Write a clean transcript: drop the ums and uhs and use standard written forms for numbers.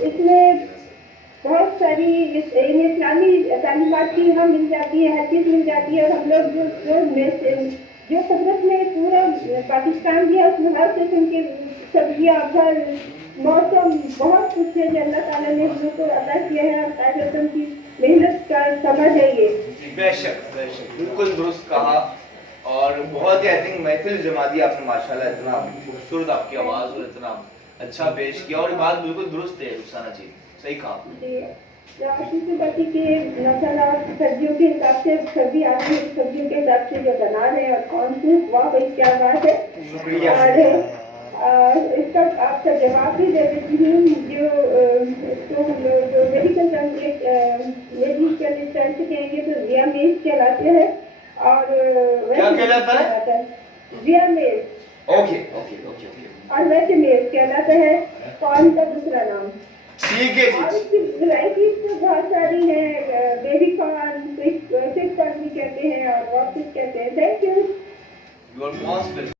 اس میں بہت ساری اسلامی تعلیمات کی ہم مل جاتی ہے، ہر چیز مل جاتی ہے، اور ہم لوگ جو قدرت میں پورا پاکستان بھی ہے اس میں ہر قسم کی سبزیاں، پھل، موسم، بہت کچھ ہے جو اللہ تعالیٰ نے ہم لوگ کو عطا کیا ہے، اور تاکہ ان کی محنت کا سمجھ ہے یہ. بے شک بے شک، بالکل درست کہا، اور بہت ہی آئی تھنک محفل جما دی آپ نے ماشاءاللہ، اتنا خوبصورت آپ کی آواز اور اتنا اچھا پیش کیا، اور یہ بات بالکل درست ہے رخسانہ جی، صحیح کہا آپ نے. دوسری بات ہے کہ مثلا سبزیوں کے حساب سے سبزی آتی ہے، سبزیوں کے حساب سے جو بنا رہے ہیں اور کون سی، واہ بھائی کیا بات ہے. شکریہ. اور اس کا آپ کا جواب بھی دے دیتی ہوں، جو ہم لوگ جو میڈیکل اسٹائل سے کہیں گے تو زیا میز کہلاتے ہیں، اور کیا کہلاتا ہے؟ زیا میز. Okay okay okay okay. اور ویسے میز کہلاتا ہے کارن کا دوسرا نام. ٹھیک ہے اور جی. اس کی ورائٹیز تو بہت ساری ہیں، بیبی کارن، سویٹ کارن بھی کہتے ہیں، اور واپس کہتے ہیں. Thank you. You are most welcome.